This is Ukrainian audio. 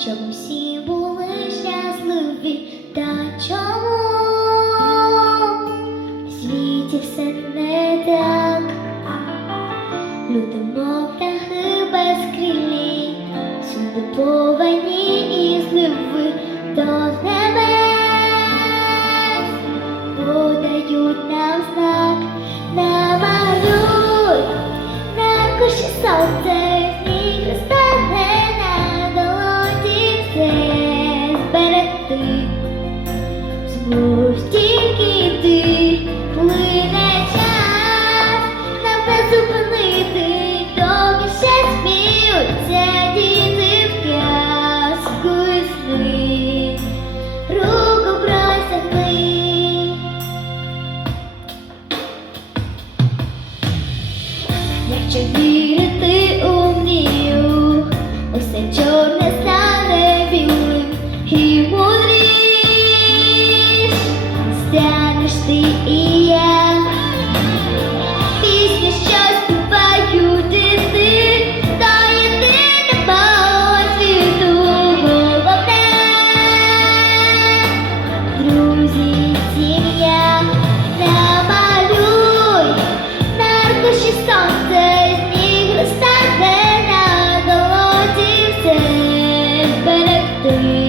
щоб всі були щасливі, та чому? В світі все не так? Люди, мов птахи безкрилі, всюди повені і зливи. До ще вірити. you.